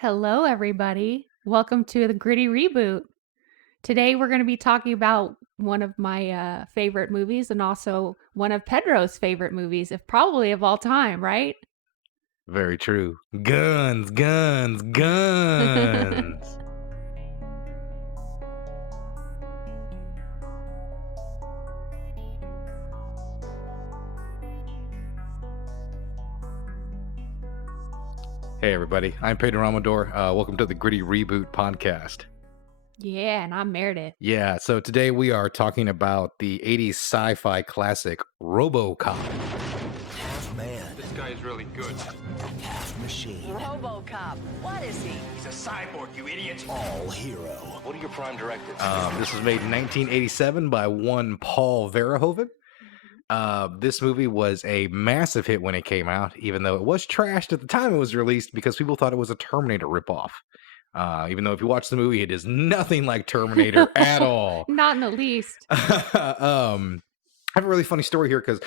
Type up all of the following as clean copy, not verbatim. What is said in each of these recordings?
Hello, everybody. Welcome to the Gritty Reboot. Today, we're going to be talking about one of my favorite movies and also one of Pedro's favorite movies, if probably of all time, right? Very true. Guns, guns, guns. Hey, everybody. I'm Pedro Amador. Welcome to the Gritty Reboot podcast. Yeah, and I'm Meredith. Yeah, so today we are talking about the 80s sci fi classic Robocop. Half man, This guy is really good. half machine, Robocop. What is he? He's a cyborg, you idiot. all hero. What are your prime directives? This was made in 1987 by one Paul Verhoeven. This movie was a massive hit when it came out, even though it was trashed at the time it was released because people thought it was a Terminator ripoff. Even though if you watch the movie, it is nothing like Terminator at all. Not in the least. I have a really funny story here because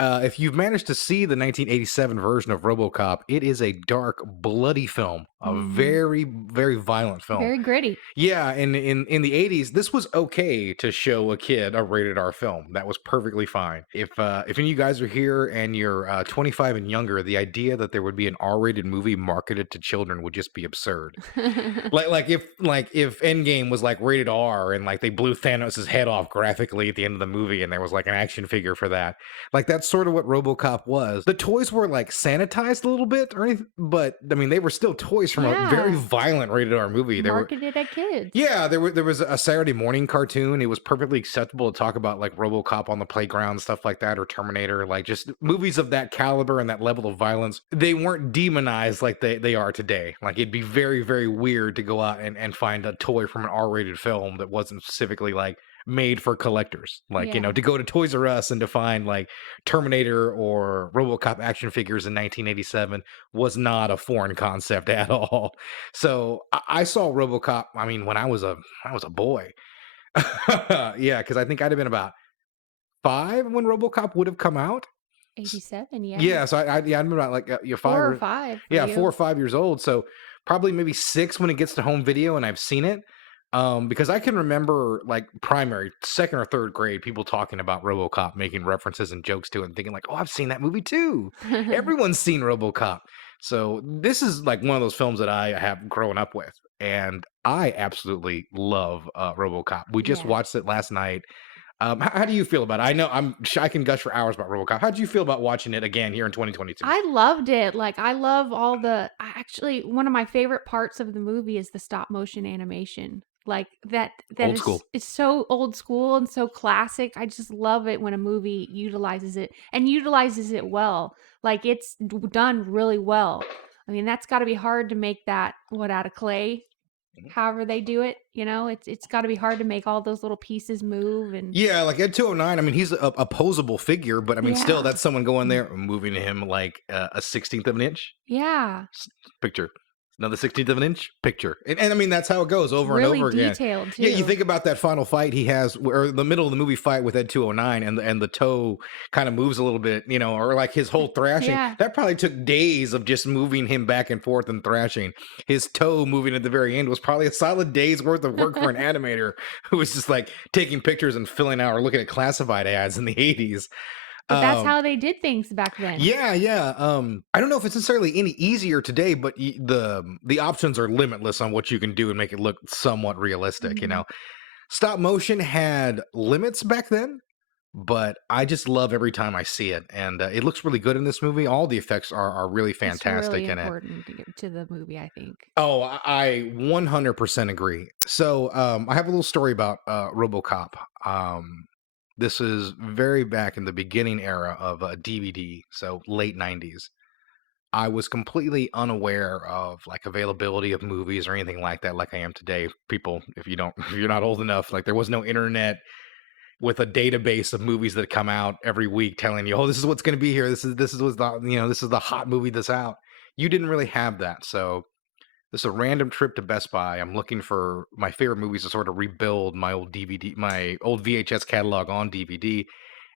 if you've managed to see the 1987 version of RoboCop, it is a dark, bloody film, a very, very violent film. Very gritty. Yeah, and in the 80s, this was okay to show a kid a rated R film. That was perfectly fine. If any of you guys are here and you're 25 and younger, the idea that there would be an R-rated movie marketed to children would just be absurd. Like if Endgame was like rated R and like they blew Thanos' head off graphically at the end of the movie and there was like an action figure for that. Like that's sort of what RoboCop was. The toys were like sanitized a little bit or anything, but I mean they were still toys from a very Yeah. violent rated R movie. They were Marketed at kids. yeah, there was a Saturday morning cartoon. It was perfectly acceptable to talk about like RoboCop on the playground, stuff like that, or Terminator, like just movies of that caliber and that level of violence. They weren't demonized like they are today. Like it'd be very, very weird to go out and find a toy from an R-rated film that wasn't specifically like made for collectors. Like, Yeah. to go to Toys R Us and to find like Terminator or RoboCop action figures in 1987 was not a foreign concept at all. So I saw RoboCop. I mean, when I was a boy. Yeah, because I think I'd have been about 5 when RoboCop would have come out. 87, yeah. Yeah, so I'd been about like you're 5 4 or or 5 for yeah, you. 4 or 5 years old. So probably maybe 6 when it gets to home video and I've seen it. Because I can remember like primary, second or third grade, people talking about RoboCop, making references and jokes to it, and thinking like, "Oh, I've seen that movie too." Everyone's seen RoboCop. So this is like one of those films that I have grown up with, and I absolutely love RoboCop. We just Yeah. watched it last night. How do you feel about it? I know I can gush for hours about RoboCop. How do you feel about watching it again here in 2022? I loved it. Like, I love all actually, one of my favorite parts of the movie is the stop motion animation. Like, that Old is school. it's so old school and so classic. I just love it when a movie utilizes it and utilizes it well. Like, it's done really well. I mean, that's gotta be hard to make that, out of clay? However they do it, it's gotta be hard to make all those little pieces move and Yeah, like at 209, I mean, he's a posable figure, but I mean, still, yeah. that's someone going there, moving him like a 16th of an inch. Yeah. Picture. Another 16th of an inch picture. And I mean, that's how it goes over and Really over again. detailed Yeah, you too. think about that final fight he has, or the middle of the movie fight with Ed 209, and the toe kind of moves a little bit, or like his whole thrashing. Yeah. That probably took days of just moving him back and forth and thrashing. His toe moving at the very end was probably a solid day's worth of work for an animator who was just like taking pictures and filling out or looking at classified ads in the 80s. But that's Um, how they did things back then. yeah, yeah. I don't know if it's necessarily any easier today, but the options are limitless on what you can do and make it look somewhat realistic. Mhm. Stop motion had limits back then, but I just love every time I see it, and it looks really good in this movie. All the effects are really It's fantastic really in it. important to get to the movie, I think. Oh, I 100% agree. So, I have a little story about RoboCop. This is very back in the beginning era of DVD, so late 90s. I was completely unaware of like availability of movies or anything like that, like I am today. People, if you don't, if you're not old enough, like there was no internet with a database of movies that come out every week telling you, oh, this is what's going to be here. This is what's the this is the hot movie that's out. You didn't really have that, so this is a random trip to Best Buy. I'm looking for my favorite movies to sort of rebuild my old DVD, my old VHS catalog on DVD,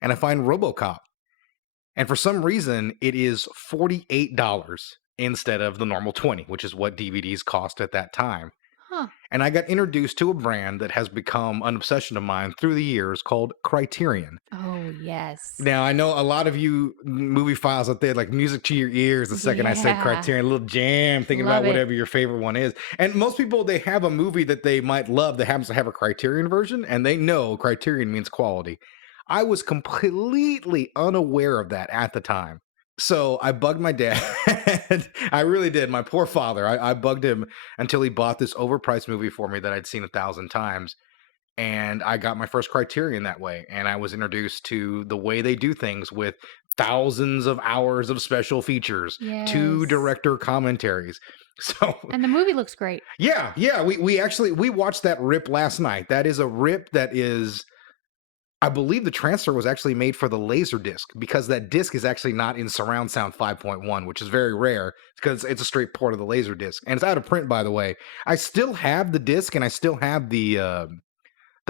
and I find RoboCop. And for some reason, it is $48 instead of the normal 20, which is what DVDs cost at that time. Huh. And I got introduced to a brand that has become an obsession of mine through the years called Criterion. Oh, yes. Now, I know a lot of you movie files out there, like music to your ears, the second I said Yeah. Criterion, a little jam, thinking Love about it. whatever your favorite one is. And most people, they have a movie that they might love that happens to have a Criterion version, and they know Criterion means quality. I was completely unaware of that at the time. So I bugged my dad. I really did. My poor father. I bugged him until he bought this overpriced movie for me that I'd seen 1,000 times, and I got my first Criterion that way, and I was introduced to the way they do things with thousands of hours of special features, two Yes. director commentaries. So And the movie looks great. yeah, we actually we watched that rip last night. That is a rip that is, I believe the transfer was actually made for the laser disc, because that disc is actually not in surround sound 5.1, which is very rare because it's a straight port of the laser disc, and it's out of print, by the way. I still have the disc and I still have the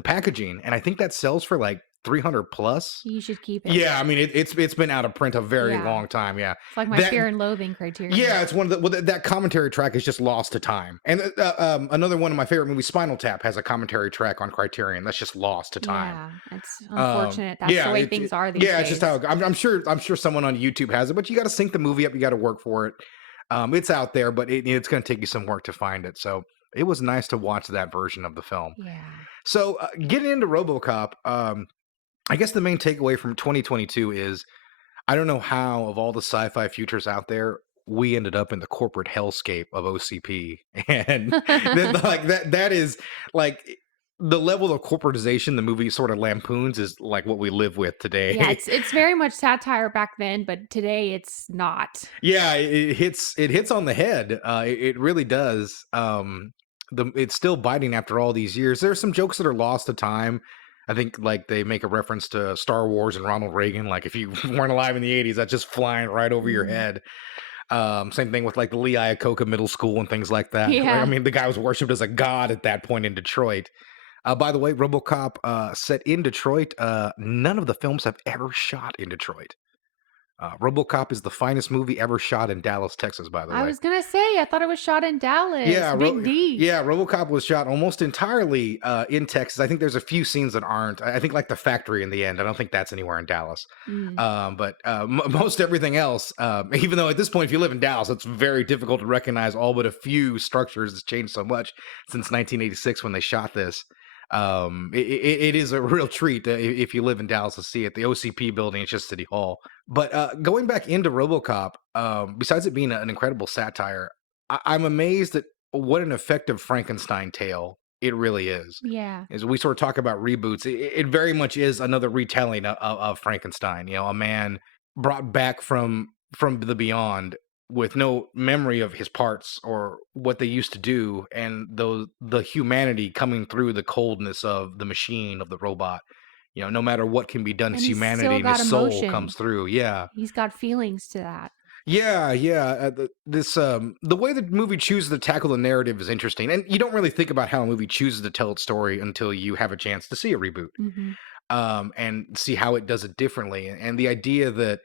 packaging, and I think that sells for like 300 plus. You should keep it. Yeah, I mean it's been out of print a very Yeah. long time. Yeah, It's like my that Fear and Loathing Criterion. yeah, it's one of the well, that commentary track is just lost to time. And another one of my favorite movies, Spinal Tap, has a commentary track on Criterion that's just lost to time. Yeah, it's unfortunate. That's Yeah, the way things are these yeah, it's days. just how I'm sure someone on YouTube has it, but you got to sync the movie up. You got to work for it. It's out there, but it's going to take you some work to find it. So it was nice to watch that version of the film. Yeah. So getting into RoboCop, I guess the main takeaway from 2022 is I don't know how of all the sci-fi futures out there we ended up in the corporate hellscape of OCP, and like that is like the level of corporatization the movie sort of lampoons is like what we live with today. Yeah, it's very much satire back then, but today it's not. Yeah, it hits on the head. It really does. It's still biting after all these years. There's some jokes that are lost to time. I think like they make a reference to Star Wars and Ronald Reagan. Like if you weren't alive in the '80s, that's just flying right over your Mhm. head. Same thing with like the Lee Iacocca Middle School and things like that. Like, I Yeah. mean, the guy was worshipped as a god at that point in Detroit. By the way, RoboCop set in Detroit. None of the films have ever shot in Detroit. RoboCop is the finest movie ever shot in Dallas, Texas, by the I way. was gonna say, I thought it was shot in Dallas. Yeah, Big D. yeah, RoboCop was shot almost entirely in Texas. I think there's a few scenes that aren't. I think like the factory in the end. I don't think that's anywhere in Dallas. Mm. But most everything else, even though at this point, if you live in Dallas, it's very difficult to recognize all but a few structures. It's changed so much since 1986 when they shot this. It is a real treat if you live in Dallas to see it. The OCP building, it's just City Hall. But going back into RoboCop, besides it being an incredible satire, I'm amazed at what an effective Frankenstein tale it really is. Yeah. As we sort of talk about reboots, it very much is another retelling of Frankenstein. You know, a man brought back from the beyond with no memory of his parts or what they used to do, and the humanity coming through the coldness of the machine, of the robot. You know, no matter what can be done, And his he's still humanity and got his soul emotion. comes through. Yeah, He's got feelings to that. yeah. The way the movie chooses to tackle the narrative is interesting, and you don't really think about how a movie chooses to tell its story until you have a chance to see a reboot, Hmm. and see how it does it differently. And the idea that,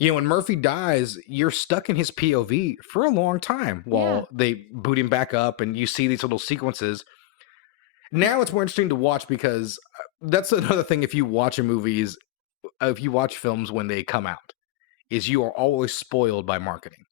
you know, when Murphy dies, you're stuck in his POV for a long time Yeah. while they boot him back up, and you see these little sequences. Now it's more interesting to watch because that's another thing. If you watch if you watch films when they come out, is you are always spoiled by marketing.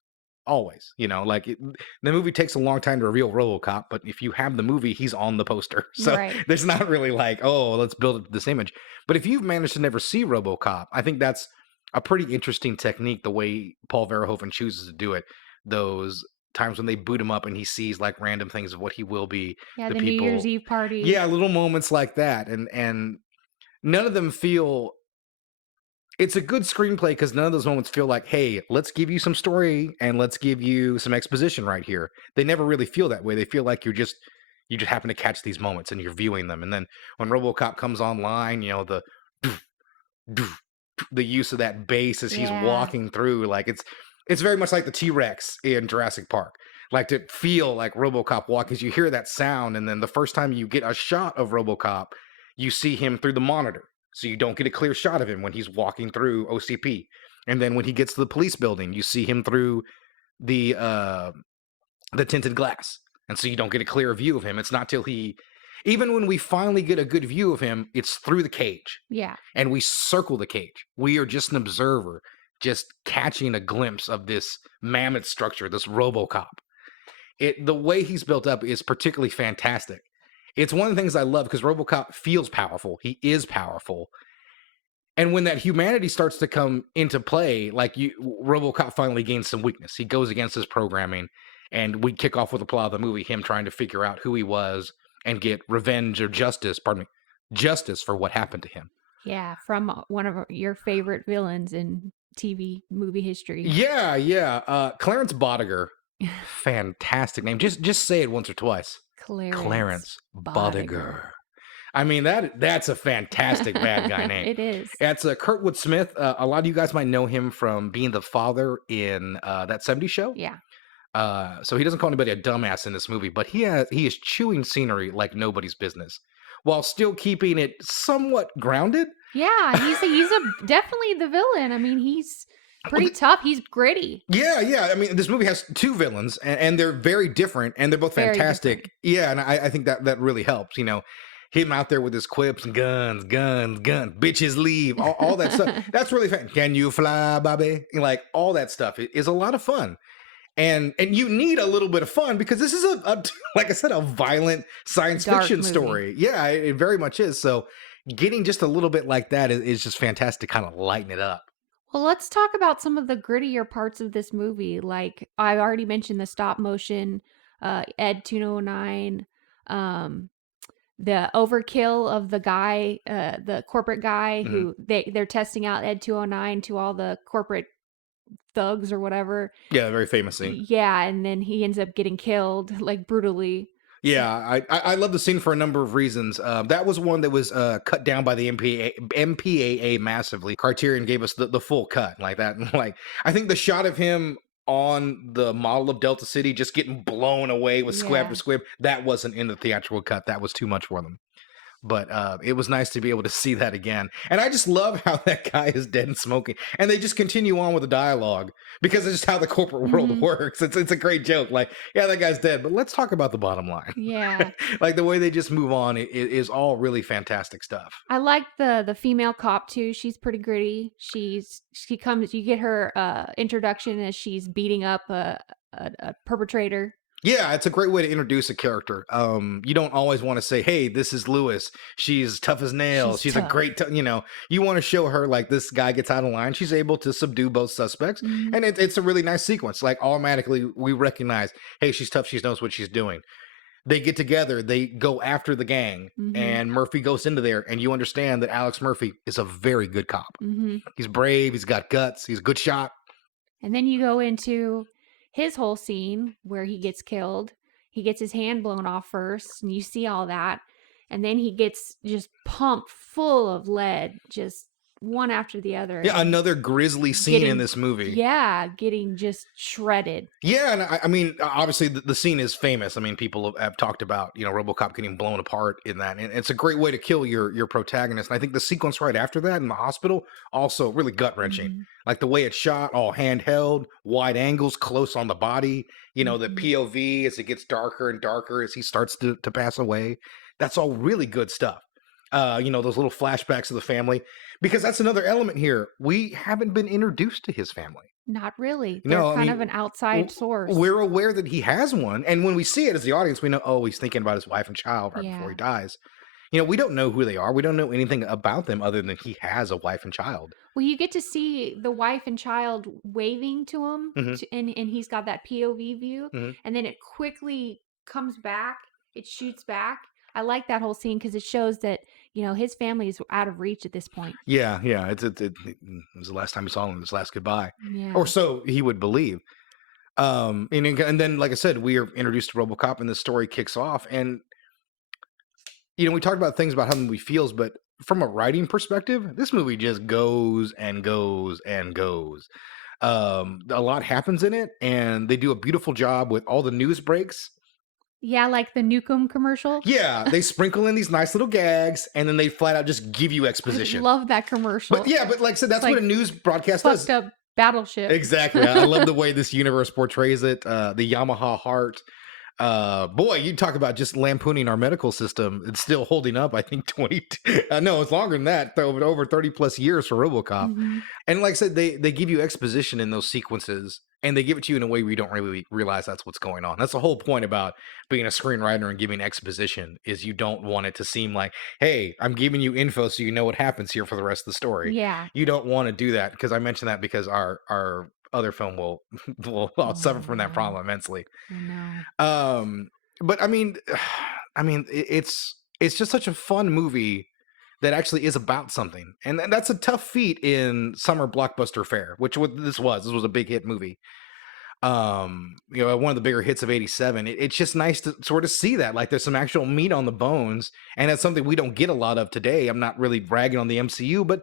Always, you know, like the movie takes a long time to reveal RoboCop, but if you have the movie, he's on the poster. So Right. there's not really like, oh, let's build up this image. But if you've managed to never see RoboCop, I think that's a pretty interesting technique, the way Paul Verhoeven chooses to do it. Those times when they boot him up and he sees like random things of what he will be, Yeah, the the New Year's people. Eve party. Yeah, little moments like that. And none of them feel, it's a good screenplay because none of those moments feel like, hey, let's give you some story and let's give you some exposition right here. They never really feel that way. They feel like you just happen to catch these moments and you're viewing them. And then when RoboCop comes online, you know, the use of that bass as he's Yeah. walking through, like it's very much like the T-Rex in Jurassic Park. Like to feel like RoboCop walk as you hear that sound, and then the first time you get a shot of RoboCop, you see him through the monitor. So you don't get a clear shot of him when he's walking through OCP. And then when he gets to the police building, you see him through the tinted glass, and so you don't get a clear view of him. It's not till even when we finally get a good view of him, it's through the cage, Yeah. and we circle the cage. We are just an observer, just catching a glimpse of this mammoth structure, this Robocop. The way he's built up is particularly fantastic. It's one of the things I love because Robocop feels powerful. He is powerful. And when that humanity starts to come into play, like Robocop finally gains some weakness. He goes against his programming, and we kick off with the plot of the movie, him trying to figure out who he was and get revenge or justice, justice for what happened to him. Yeah, from one of your favorite villains in TV movie history. Yeah, yeah. Clarence Bodiger, fantastic name. Just say it once or twice. Clarence Bodiger. I mean, that's a fantastic bad guy name. It is. It's Kurtwood Smith. A lot of you guys might know him from being the father in that 70s show. Yeah. So he doesn't call anybody a dumbass in this movie, but he is chewing scenery like nobody's business, while still keeping it somewhat grounded. Yeah, he's definitely the villain. I mean, he's pretty tough. He's gritty. Yeah, yeah. I mean, this movie has two villains, and they're very different, and they're both Very fantastic. different. Yeah, and I think that really helps. You know, him out there with his quips and guns, bitches leave, all that stuff. That's really fun. Can you fly, Bobby? Like all that stuff is a lot of fun. And you need a little bit of fun because this is a like I said, a violent science Dark fiction movie. story. Yeah, it very much is. So getting just a little bit like that is just fantastic to kind of lighten it up. Well, let's talk about some of the grittier parts of this movie. Like I already mentioned the stop motion, Ed 209, the overkill of the guy, the corporate guy who they're testing out Ed 209 to all the corporate thugs or whatever. Yeah, very famous scene. Yeah, and then he ends up getting killed like brutally. Yeah, I love the scene for a number of reasons. That was one that was cut down by the MPAA massively. Criterion gave us the full cut like that. Like I think the shot of him on the model of Delta City just getting blown away with squib Yeah. to squib, that wasn't in the theatrical cut. That was too much for them. But it was nice to be able to see that again. And I just love how that guy is dead and smoking. And they just continue on with the dialogue because it's just how the corporate world works. It's a great joke. Like, yeah, that guy's dead, but let's talk about the bottom line. Yeah. Like the way they just move on is all really fantastic stuff. I like the female cop too. She's pretty gritty. You get her introduction as she's beating up a perpetrator. Yeah, it's a great way to introduce a character. You don't always want to say, "Hey, this is Lewis. She's tough as nails. She's a tough. great," you want to show her like this guy gets out of line. She's able to subdue both suspects, and it's a really nice sequence. Like automatically, we recognize, "Hey, she's tough. She knows what she's doing." They get together. They go after the gang, and Murphy goes into there, and you understand that Alex Murphy is a very good cop. He's brave. He's got guts. He's a good shot. And then you go into his whole scene where he gets killed. He gets his hand blown off first, and you see all that. And then he gets just pumped full of lead, just one after the other. Yeah, another grisly scene in this movie. Yeah, getting just shredded. Yeah, and I mean, obviously the scene is famous. I mean, people have talked about, RoboCop getting blown apart in that. And it's a great way to kill your protagonist. And I think the sequence right after that in the hospital, also really gut-wrenching. Like the way it's shot, all handheld, wide angles, close on the body. The POV as it gets darker and darker as he starts to pass away. That's all really good stuff. Those little flashbacks of the family. Because that's another element here. We haven't been introduced to his family. Not really. No, They're I kind mean, of an outside source. We're aware that he has one. And when we see it as the audience, we know, oh, he's thinking about his wife and child right before he dies. We don't know who they are. We don't know anything about them other than he has a wife and child. Well, you get to see the wife and child waving to him, and he's got that POV view. And then it quickly comes back. It shoots back. I like that whole scene because it shows that, his family is out of reach at this point. Yeah. It was the last time he saw him, his last goodbye. Yeah. Or so he would believe. And then, like I said, we are introduced to RoboCop and the story kicks off. And, we talked about things about how the movie feels, but from a writing perspective, this movie just goes and goes and goes. A lot happens in it, and they do a beautiful job with all the news breaks. Yeah, like the Nukem commercial. Yeah, they sprinkle in these nice little gags, and then they flat out just give you exposition. I love that commercial. But like I said, that's like what a news broadcast fucked does. up Battleship. Exactly. I love the way this universe portrays it. The Yamaha heart. Boy, you talk about just lampooning our medical system. It's still holding up. I think 20. No, it's longer than that. Over 30 plus years for RoboCop. Mhm. And like I said, they give you exposition in those sequences, and they give it to you in a way where you don't really realize that's what's going on. That's the whole point about being a screenwriter and giving exposition is you don't want it to seem like, hey, I'm giving you info so you know what happens here for the rest of the story. Yeah. You don't want to do that because I mentioned that because our other film will will suffer Oh, from that no. problem immensely. I know. But I mean, it's just such a fun movie that actually is about something, and that's a tough feat in summer blockbuster fare, which what this was. This was a big hit movie. One of the bigger hits of '87. It's just nice to sort of see that, like, there's some actual meat on the bones, and that's something we don't get a lot of today. I'm not really bragging on the MCU, but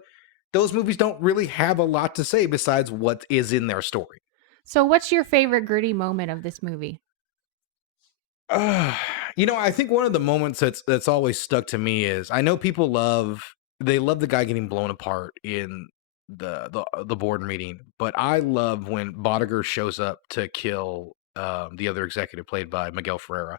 those movies don't really have a lot to say besides what is in their story. So what's your favorite gritty moment of this movie? Uh, I think one of the moments that's always stuck to me is I know people love the guy getting blown apart in the board meeting, but I love when Bodiger shows up to kill the other executive played by Miguel Ferreira.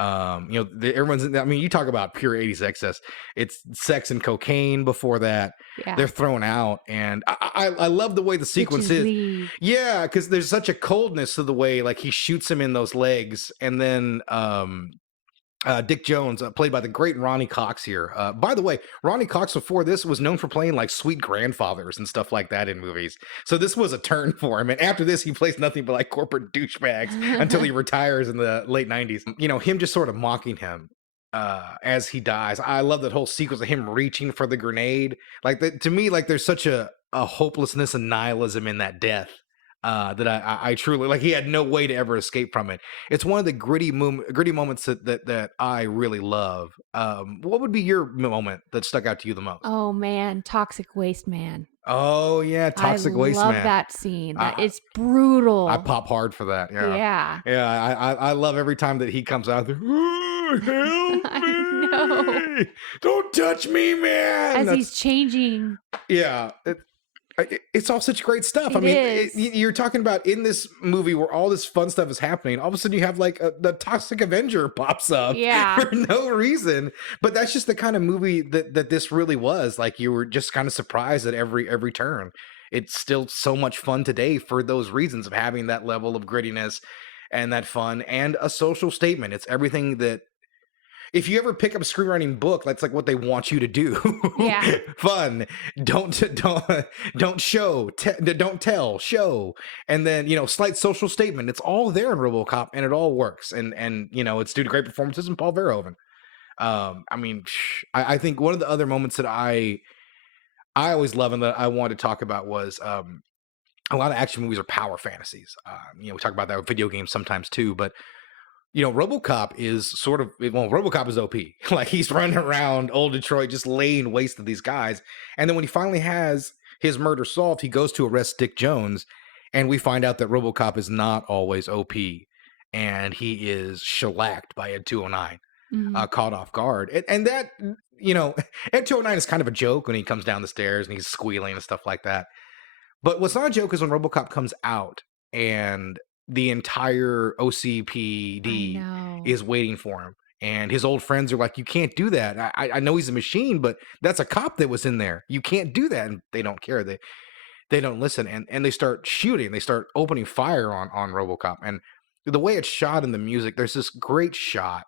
Everyone's. I mean, you talk about pure '80s excess. It's sex and cocaine before that. Yeah. They're thrown out, and I love the way the sequence Bitches is. leave. Yeah, because there's such a coldness to the way, like, he shoots him in those legs, and then Dick Jones, played by the great Ronnie Cox here. By the way, Ronnie Cox before this was known for playing like sweet grandfathers and stuff like that in movies. So this was a turn for him. And after this, he plays nothing but like corporate douchebags until he retires in the late '90s. Him just sort of mocking him as he dies. I love that whole sequence of him reaching for the grenade. Like, to me, like, there's such a hopelessness and nihilism in that death. That I truly like. He had no way to ever escape from it. It's one of the gritty moments that I really love. What would be your moment that stuck out to you the most? Oh man, Toxic Waste Man. Oh yeah, Toxic I Waste love Man. that scene. That I is brutal. I pop hard for that. Yeah, Yeah. yeah. I love every time that he comes out there. "Ooh, help I me! know. Don't touch me, man!" As he's changing. Yeah. It's all such great stuff. I It mean, is. you're talking about in this movie where all this fun stuff is happening. All of a sudden, you have like the Toxic Avenger pops up Yeah. for no reason. But that's just the kind of movie that this really was. Like, you were just kind of surprised at every turn. It's still so much fun today for those reasons of having that level of grittiness and that fun and a social statement. It's everything that. If you ever pick up a screenwriting book, that's like what they want you to do. Yeah. Fun. Don't show. Don't tell. Show. And then, slight social statement. It's all there in RoboCop, and it all works. And it's due to great performances in Paul Verhoeven. I think one of the other moments that I always love and that I wanted to talk about was a lot of action movies are power fantasies. We talk about that with video games sometimes too, but RoboCop is RoboCop is OP. Like, he's running around old Detroit just laying waste to these guys. And then when he finally has his murder solved, he goes to arrest Dick Jones, and we find out that RoboCop is not always OP, and he is shellacked by Ed 209, Mhm. caught off guard. And that, Ed 209 is kind of a joke when he comes down the stairs and he's squealing and stuff like that. But what's not a joke is when RoboCop comes out and the entire I OCPD know. is waiting for him. And his old friends are like, you can't do that. I know he's a machine, but that's a cop that was in there. You can't do that. And they don't care. They don't listen. And they start shooting. They start opening fire on RoboCop. And the way it's shot in the music, there's this great shot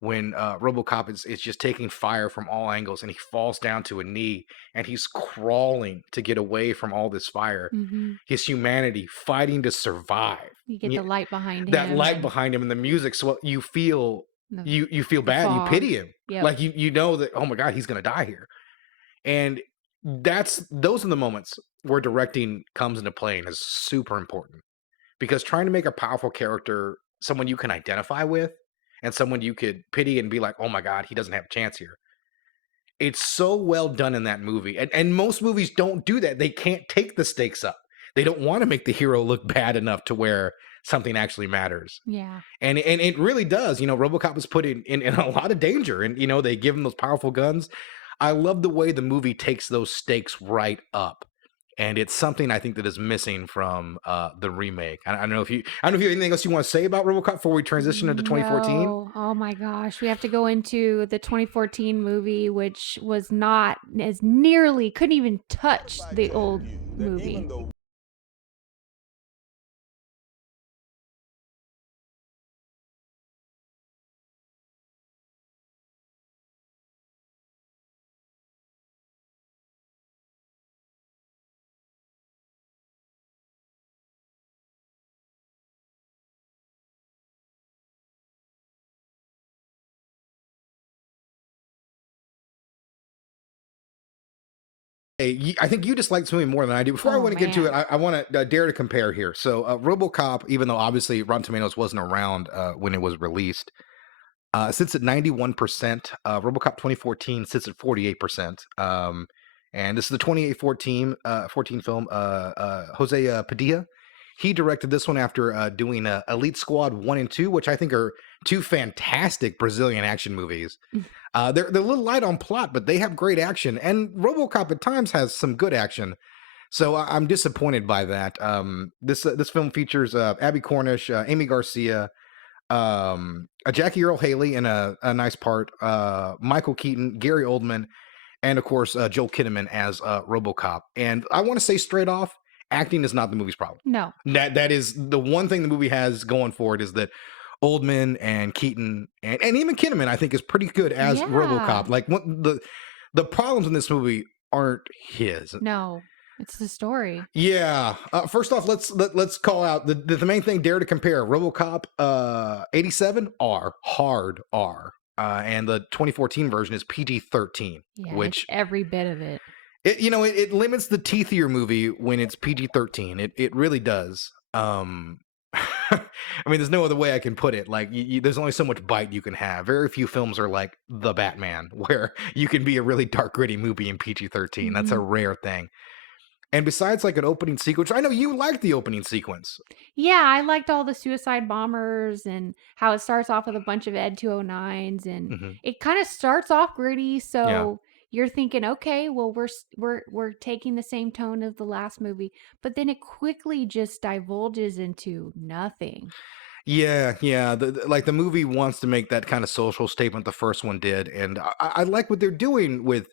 when RoboCop is just taking fire from all angles, and he falls down to a knee, and he's crawling to get away from all this fire. Mhm. His humanity fighting to survive. You get the light behind That him. light and behind him and the music, so you feel the- you feel the bad. You fog. pity him. Yep. Like, you know that, oh my God, he's gonna die here. And those are the moments where directing comes into play and is super important, because trying to make a powerful character someone you can identify with and someone you could pity and be like, oh my God, he doesn't have a chance here. It's so well done in that movie. And most movies don't do that. They can't take the stakes up. They don't want to make the hero look bad enough to where something actually matters. Yeah. And it really does. RoboCop was put in a lot of danger, and they give him those powerful guns. I love the way the movie takes those stakes right up. and it's something I think that is missing from the remake. I don't know if I don't know if you have anything else you want to say about RoboCop before we transition into 2014. No. Oh my gosh. We have to go into the 2014 movie, which was not as nearly, couldn't even touch the old movie. Hey, I think you dislike this movie more than I do. Before I Oh want to get into it, man. I want to dare to compare here. So, RoboCop, even though obviously Rotten Tomatoes wasn't around when it was released, sits at 91%. RoboCop 2014 sits at 48%. And this is the 2014 14 film. Jose Padilla. He directed this one after doing Elite Squad 1 and 2, which I think are two fantastic Brazilian action movies. They're a little light on plot, but they have great action. And RoboCop at times has some good action. So I'm disappointed by that. This film features Abby Cornish, Amy Garcia, a Jackie Earl Haley in a nice part, Michael Keaton, Gary Oldman, and of course Joel Kinnaman as RoboCop. And I want to say straight off, acting is not the movie's problem. No. That is the one thing the movie has going for it, is that Oldman and Keaton and even Kinnaman, I think, is pretty good as Yeah. RoboCop. Like what the problems in this movie aren't his. No. It's the story. Yeah. First off, let's call out the main thing. Dare to compare RoboCop 87 R, hard R, and the 2014 version is PG-13, Yeah, which it's every bit of it. it limits the teethier movie when it's PG-13. It really does. I mean, there's no other way I can put it. Like, there's only so much bite you can have. Very few films are like The Batman, where you can be a really dark, gritty movie in PG-13. That's a Mhm. rare thing. And besides, like, an opening sequence, I know you like the opening sequence. Yeah, I liked all the suicide bombers and how it starts off with a bunch of Ed 209s, and Hmm. it kind of starts off gritty, Yeah. so you're thinking, okay, well we're taking the same tone as the last movie, but then it quickly just divulges into nothing. Yeah, yeah. Like the movie wants to make that kind of social statement the first one did, and I like what they're doing with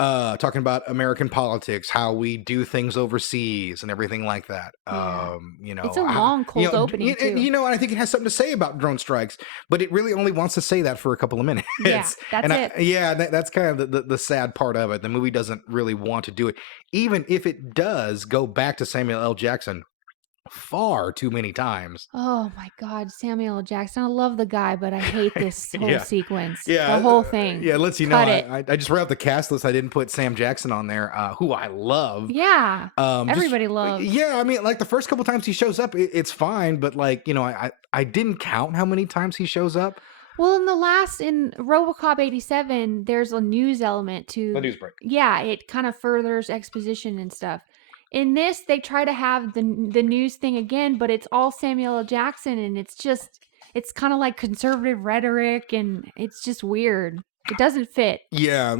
talking about American politics, how we do things overseas and everything like that. Yeah. It's a long cold opening too. And I think it has something to say about drone strikes, but it really only wants to say that for a couple of minutes. Yeah, that's And it. that's kind of the sad part of it. The movie doesn't really want to do it, even if it does go back to Samuel L. Jackson far too many times. Oh my God, Samuel L. Jackson. I love the guy, but I hate this whole Yeah. sequence. Yeah, The whole thing. yeah. It lets you know. Cut it. I just read out the cast list. I didn't put Sam Jackson on there, who I love. Yeah. Just- Everybody loves. Yeah, I mean, like the first couple times he shows up, it's fine, but like I didn't count how many times he shows up. Well, in RoboCop 87, there's a news element to The news break. Yeah, it kind of furthers exposition and stuff. In this, they try to have the news thing again, but it's all Samuel L. Jackson, and it's kind of like conservative rhetoric, and it's just weird. It doesn't fit. Yeah,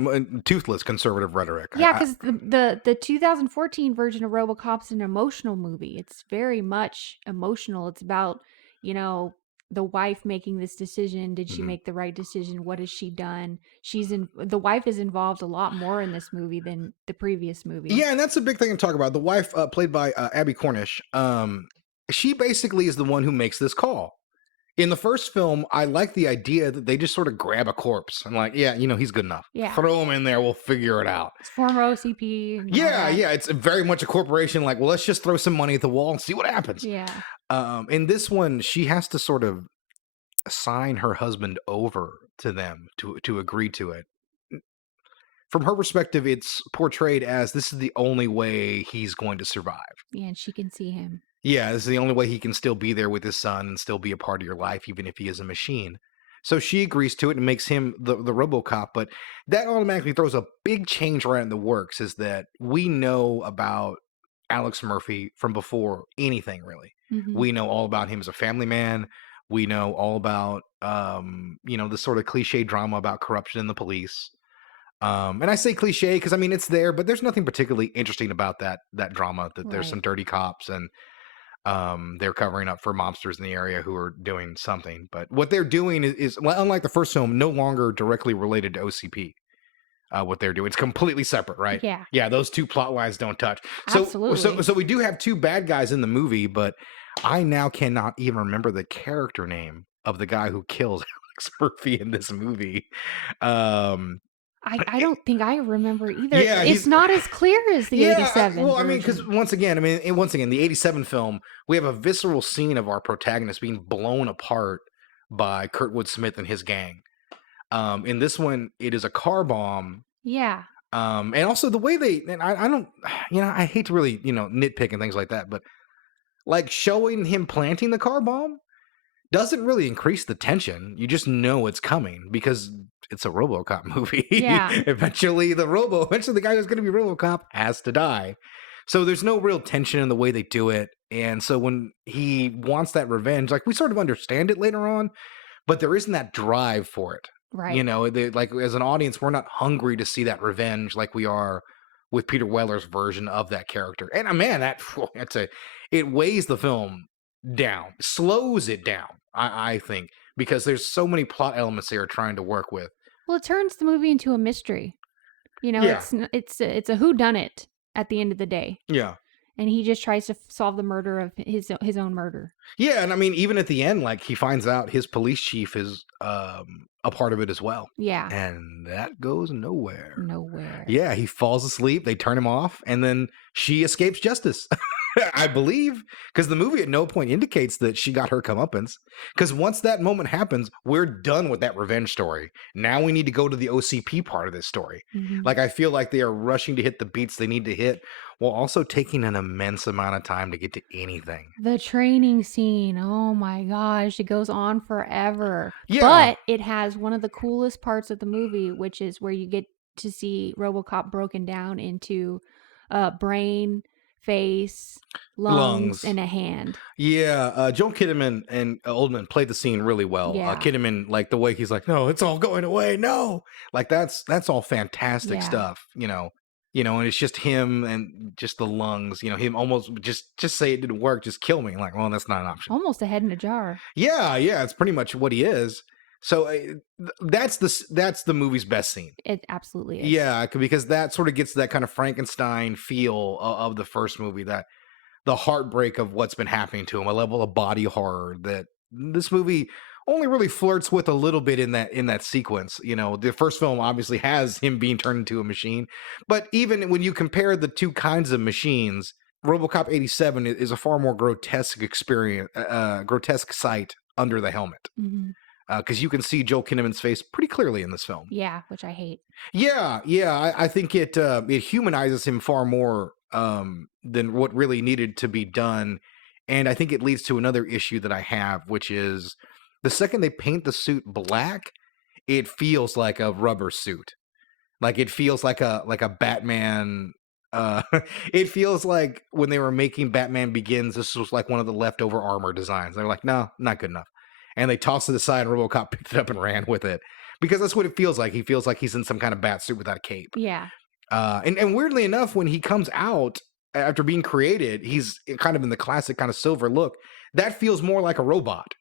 toothless conservative rhetoric. Yeah, because the 2014 version of RoboCop's an emotional movie. It's very much emotional. It's about, you know, the wife making this decision. Did she Mhm. make the right decision? What has she done? The wife is involved a lot more in this movie than the previous movie. Yeah, and that's a big thing to talk about. The wife, played by Abby Cornish, she basically is the one who makes this call. In the first film, I like the idea that they just sort of grab a corpse and like, yeah, he's good enough. Yeah. Throw him in there, we'll figure it out. It's former OCP. And all Yeah, that. yeah, it's very much a corporation. Like, well, let's just throw some money at the wall and see what happens. Yeah. In this one, she has to sort of sign her husband over to them to agree to it. From her perspective, it's portrayed as this is the only way he's going to survive. Yeah, and she can see him. Yeah, this is the only way he can still be there with his son and still be a part of your life, even if he is a machine. So she agrees to it and makes him the RoboCop, but that automatically throws a big change right in the works, is that we know about Alex Murphy from before anything, really. Mhm. We know all about him as a family man. We know all about, the sort of cliche drama about corruption in the police. And I say cliche because I mean it's there, but there's nothing particularly interesting about that drama. That there's some Right. dirty cops and they're covering up for mobsters in the area who are doing something. But what they're doing is well, unlike the first film, no longer directly related to OCP. What they're doing, it's completely separate, right? Yeah. Yeah, those two plot lines don't touch. Absolutely. So we do have two bad guys in the movie, but I now cannot even remember the character name of the guy who kills Alex Murphy in this movie. Um, I don't think I remember either. yeah, It's he's not as clear as the yeah. 87 Well, I mean, because version. once again, the '87 film, we have a visceral scene of our protagonist being blown apart by Kurtwood Smith and his gang. In this one, it is a car bomb. Yeah. And also the way and I don't, I hate to really, nitpick and things like that, but like showing him planting the car bomb doesn't really increase the tension. You just know it's coming because it's a RoboCop movie. Yeah. Eventually the guy who's going to be RoboCop has to die. So there's no real tension in the way they do it. And so when he wants that revenge, like we sort of understand it later on, but there isn't that drive for it. Right. Like as an audience, we're not hungry to see that revenge like we are with Peter Weller's version of that character. And man, it weighs the film down, slows it down. I think because there's so many plot elements they are trying to work with. Well, it turns the movie into a mystery. Yeah, It's a whodunit at the end of the day, yeah. and he just tries to solve the murder of his own murder. Yeah, and I mean, even at the end, like he finds out his police chief is a part of it as well, Yeah. and that goes nowhere. Nowhere. Yeah, he falls asleep. They turn him off, and then she escapes justice. I believe because the movie at no point indicates that she got her comeuppance. Because once that moment happens, we're done with that revenge story. Now we need to go to the OCP part of this story. Mhm. Like I feel like they are rushing to hit the beats they need to hit, while also taking an immense amount of time to get to anything. The training scene, oh my gosh, it goes on forever. Yeah. But it has one of the coolest parts of the movie, which is where you get to see RoboCop broken down into brain, face, lungs, and a hand. Yeah, Joel Kinnaman and Oldman played the scene really well. Yeah. Kinnaman, like the way he's like, "No, it's all going away." No, like that's all fantastic Yeah. stuff. And it's just him and just the lungs. Him almost just say it didn't work, just kill me. Like, well, that's not an option. Almost a head in a jar. Yeah, it's pretty much what he is. So that's the movie's best scene. It absolutely is. Yeah, because that sort of gets that kind of Frankenstein feel of the first movie, that the heartbreak of what's been happening to him, a level of body horror that this movie only really flirts with a little bit in that sequence. The first film obviously has him being turned into a machine, but even when you compare the two kinds of machines, RoboCop 87 is a far more grotesque experience, grotesque sight under the helmet. Mhm. Because you can see Joel Kinnaman's face pretty clearly in this film. Yeah, which I hate. Yeah. I think it humanizes him far more than what really needed to be done, and I think it leads to another issue that I have, which is the second they paint the suit black, it feels like a rubber suit, like it feels like a Batman. It feels like when they were making Batman Begins, this was like one of the leftover armor designs. They're like, no, not good enough. And they tossed it aside, and RoboCop picked it up and ran with it. Because that's what it feels like. He feels like he's in some kind of bat suit without a cape. Yeah. And weirdly enough, when he comes out after being created, he's kind of in the classic kind of silver look. That feels more like a robot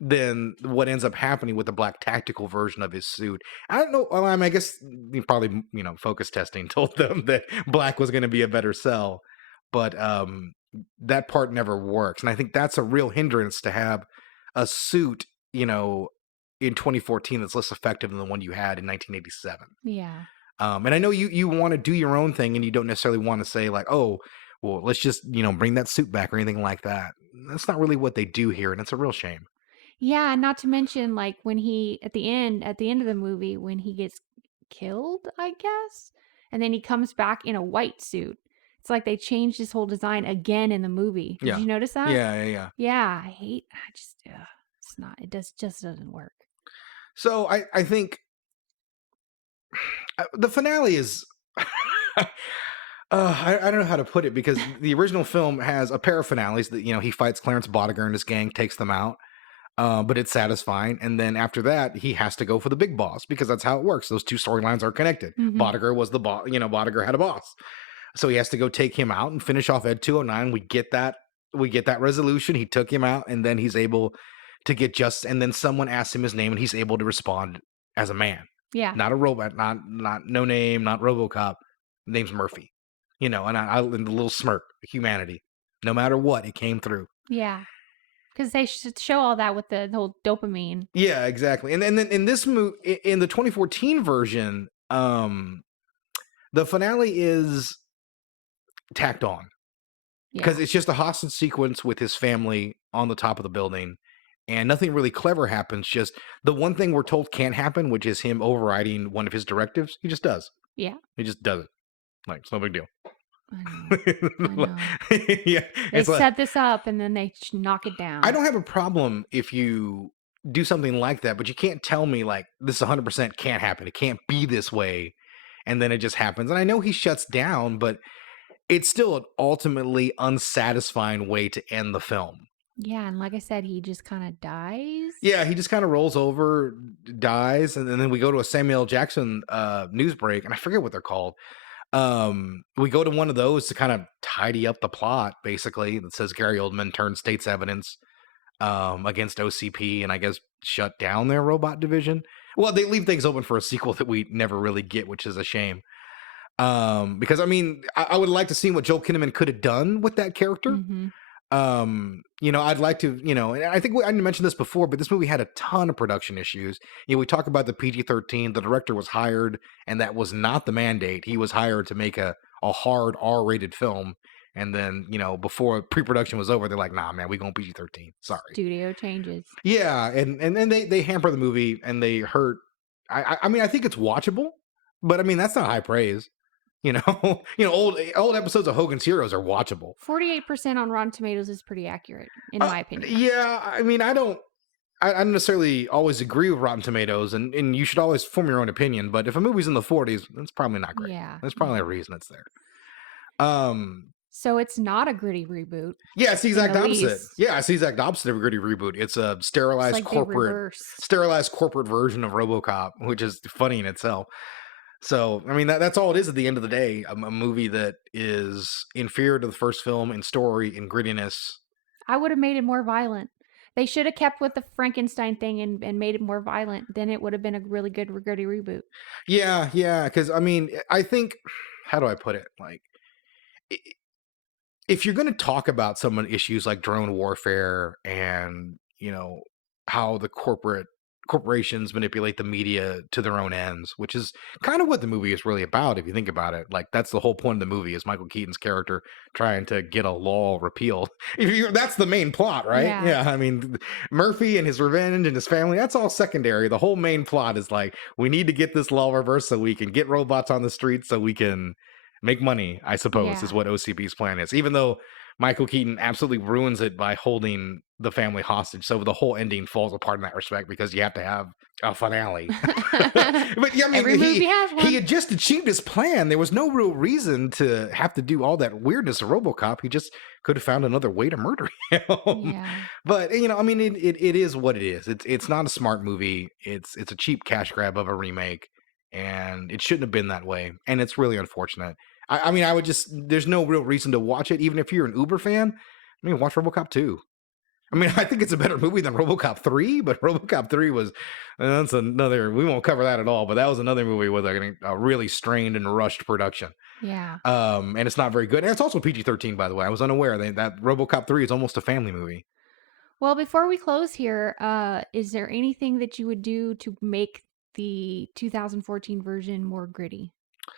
than what ends up happening with the black tactical version of his suit. I don't know. Well, I mean, I guess probably, focus testing told them that black was going to be a better sell. But that part never works. And I think that's a real hindrance to have a suit, in 2014 that's less effective than the one you had in 1987. Yeah. And I know you want to do your own thing, and you don't necessarily want to say like, oh, well, let's just bring that suit back or anything like that. That's not really what they do here, and it's a real shame. Yeah, not to mention like when he at the end of the movie when he gets killed, I guess, and then he comes back in a white suit. It's like they changed his whole design again in the movie. Did Yeah. you notice that? Yeah. Yeah, I just it's not. It just doesn't work. So I think the finale is. I don't know how to put it, because the original film has a pair of finales that he fights Clarence Boddicker and his gang, takes them out. but it's satisfying. And then after that, he has to go for the big boss because that's how it works. Those two storylines are connected. Mhm. Boddicker was the boss, Boddicker had a boss. So he has to go take him out and finish off Ed 209. We get that resolution. He took him out, and then he's able to get justice. And then someone asks him his name, and he's able to respond as a man, Yeah. not a robot, not no name, not RoboCop. Name's Murphy, and and the little smirk, humanity. No matter what, it came through. Yeah. Because they should show all that with the whole dopamine. Yeah, exactly. And then in this movie, in the 2014 version, the finale is tacked on. Yeah. Because it's just a hostage sequence with his family on the top of the building, and nothing really clever happens. Just the one thing we're told can't happen, which is him overriding one of his directives. He just does. Yeah. He just does it. Like, it's no big deal. I know. Yeah, They it's like, set this up and then they knock it down. I don't have a problem if you do something like that, but you can't tell me like this 100% can't happen. It can't be this way, and then it just happens. And I know he shuts down, but it's still an ultimately unsatisfying way to end the film. Yeah, and like I said, he just kind of dies. Yeah, he just kind of rolls over, dies, and then we go to a Samuel L. Jackson news break, and I forget what they're called. We go to one of those to kind of tidy up the plot, basically, that says Gary Oldman turned state's evidence against OCP and I guess shut down their robot division. Well, they leave things open for a sequel that we never really get, which is a shame. Because I mean, I would like to see what Joel Kinnaman could have done with that character. Mhm. I'd like to, and I think I didn't mention this before, but this movie had a ton of production issues. We talk about the PG-13. The director was hired, and that was not the mandate. He was hired to make a hard R-rated film, and then before pre-production was over, they're like, "Nah, man, we going PG-13. Sorry." Studio changes. Yeah, and then they hamper the movie and they hurt. I mean, I think it's watchable, but I mean that's not high praise. Old episodes of Hogan's Heroes are watchable. 48% on Rotten Tomatoes is pretty accurate, in my opinion. Yeah, I mean, I don't necessarily always agree with Rotten Tomatoes, and you should always form your own opinion. But if a movie's in the 40s, that's probably not great. Yeah. There's probably a reason it's there. So it's not a gritty reboot. Yeah, it's the exact the opposite. least. Yeah, it's the exact opposite of a gritty reboot. It's a sterilized It's like they corporate reversed. sterilized corporate version of RoboCop, which is funny in itself. So, I mean, that's all it is at the end of the day. A movie that is inferior to the first film in story, in grittiness. I would have made it more violent. They should have kept with the Frankenstein thing and made it more violent. Then it would have been a really good gritty reboot. Yeah, because, I mean, I think, how do I put it? Like, if you're going to talk about some issues like drone warfare and, how the corporations manipulate the media to their own ends, which is kind of what the movie is really about if you think about it. Like that's the whole point of the movie is Michael Keaton's character trying to get a law repealed. That's the main plot, right? Yeah. I mean, Murphy and his revenge and his family, that's all secondary. The whole main plot is like we need to get this law reversed so we can get robots on the streets so we can make money, I suppose, is Yeah. what OCP's plan is. Even though Michael Keaton absolutely ruins it by holding the family hostage. So the whole ending falls apart in that respect because you have to have a finale. But yeah, I mean, Every movie has one. he had just achieved his plan. There was no real reason to have to do all that weirdness of RoboCop. He just could have found another way to murder him. Yeah. But I mean, it is what it is. It's not a smart movie. It's a cheap cash grab of a remake, and it shouldn't have been that way. And it's really unfortunate. I mean, there's no real reason to watch it, even if you're an Uber fan. I mean, watch RoboCop 2. I mean, I think it's a better movie than RoboCop 3, but RoboCop 3 was, that's another, we won't cover that at all, but that was another movie with a really strained and rushed production. Yeah. And it's not very good. And it's also PG-13, by the way. I was unaware that RoboCop 3 is almost a family movie. Well, before we close here, is there anything that you would do to make the 2014 version more gritty?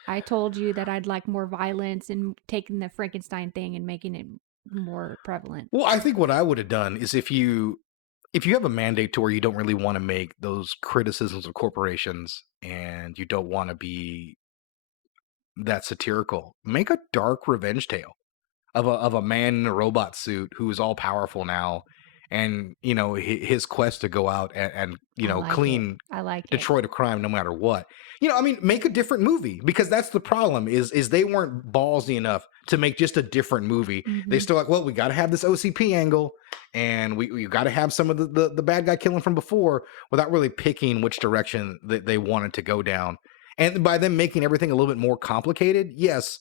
I told you that I'd like more violence and taking the Frankenstein thing and making it more prevalent. Well, I think what I would have done is if you have a mandate to where you don't really want to make those criticisms of corporations and you don't want to be that satirical, make a dark revenge tale of a man in a robot suit who is all powerful now, and his quest to go out and clean I like Detroit of crime no matter what. I mean, make a different movie, because that's the problem is they weren't ballsy enough to make just a different movie. They Mhm. still like, well, we got to have this OCP angle, and we got to have some of the bad guy killing from before, without really picking which direction that they wanted to go down. And by them making everything a little bit more complicated, yes,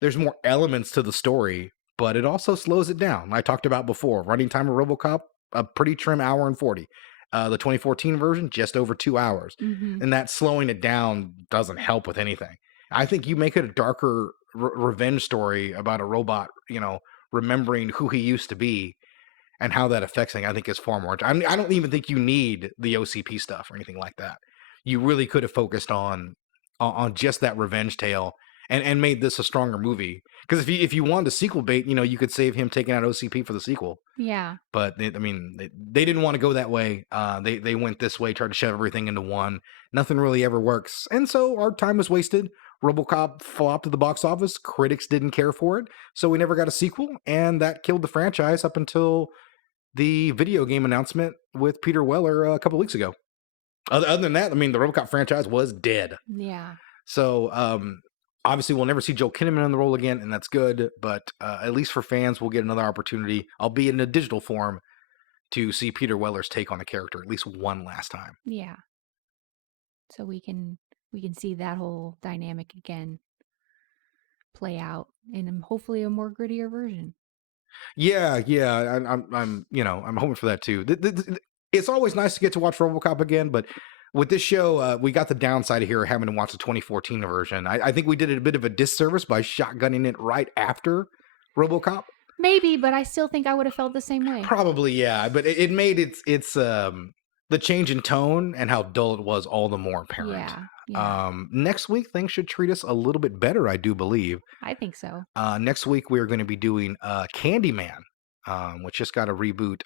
there's more elements to the story, but it also slows it down. I talked about before, running time of RoboCop, a pretty trim hour and 40. The 2014 version, just over 2 hours. Mhm. And that slowing it down doesn't help with anything. I think you make it a darker revenge story about a robot, remembering who he used to be and how that affects things. I think is far more. I don't even think you need the OCP stuff or anything like that. You really could have focused on just that revenge tale and made this a stronger movie. Because if you wanted a sequel bait, you could save him taking out OCP for the sequel. Yeah. But they didn't want to go that way. They went this way, tried to shove everything into one. Nothing really ever works, and so our time was wasted. RoboCop flopped at the box office. Critics didn't care for it, so we never got a sequel, and that killed the franchise up until the video game announcement with Peter Weller a couple weeks ago. Other than that, the RoboCop franchise was dead. Yeah. So obviously, we'll never see Joel Kinnaman in the role again, and that's good. But at least for fans, we'll get another opportunity, albeit in a digital form, to see Peter Weller's take on the character at least one last time. Yeah. So we can see that whole dynamic again play out in hopefully a more grittier version. Yeah, I'm hoping for that too. It's always nice to get to watch RoboCop again, but with this show, we got the downside of here having to watch the 2014 version. I think we did it a bit of a disservice by shotgunning it right after RoboCop. Maybe, but I still think I would have felt the same way. Probably, yeah, but it made its the change in tone and how dull it was all the more apparent. Yeah. Next week things should treat us a little bit better, I do believe. I think so. Next week we're going to be doing Candyman, which just got a reboot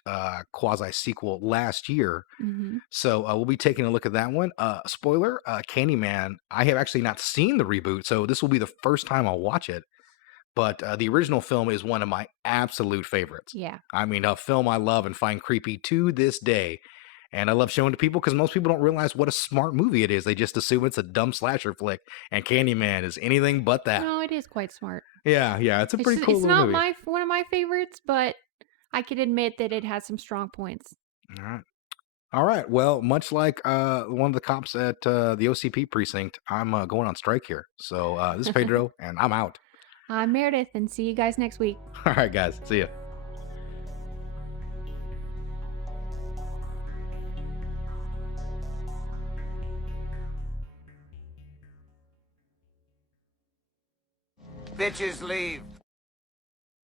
quasi sequel last year. Mm-hmm. So we'll be taking a look at that one. Spoiler: Candyman. I have actually not seen the reboot, so this will be the first time I'll watch it. But the original film is one of my absolute favorites. Yeah. A film I love and find creepy to this day. And I love showing it to people because most people don't realize what a smart movie it is. They just assume it's a dumb slasher flick. And Candyman is anything but that. No, it is quite smart. Yeah. It's a pretty cool It's little not movie. one of my favorites, but I can admit that it has some strong points. All right. Well, much like one of the cops at the OCP precinct, I'm going on strike here. So this is Pedro, and I'm out. I'm Meredith, and see you guys next week. All right, guys. See ya. Bitches leave.